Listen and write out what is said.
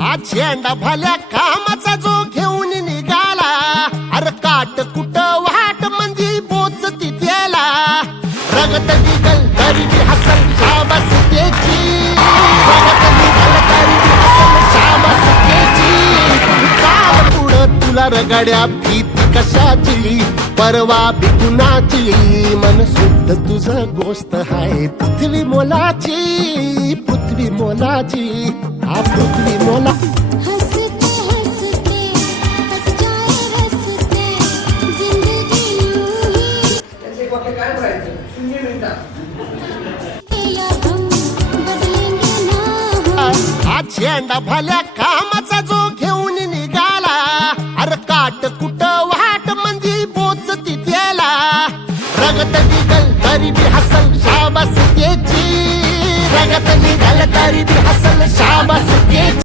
हा झेंडा भल्या कामाचा जो घेऊन निघाला, अरे काट कुट वाट मंदी बोचती त्याला, रगत निघल तरी बी हसल शाबास त्याची, रगत निघल तरी बी हसल शाबास त्याची. चाल पुढं तुला रगाड्या भीती कशाची, परवा बिकुनाची, मन शुद्ध तुझं गोष्ट हाय पृथ्वी मोलाची, पृथ्वी मोलाची, हा पृथ्वी मोला. हंसते हंसते कट जाए रस्ते, जिंदगी यूं ही त्याचे वाक्य काय म्हणायचं 0 मिनिटात. या हम बदलेंगे ना हम. हा झेंडा भल्या कामाचा जो घेऊन निघाला, अरे काट कुट वाट मंदी बोचती त्याला, रगत निघल तरी बी हसल शाबास त्याची, रगत निघल तरी बी हसल शाबास त्याची.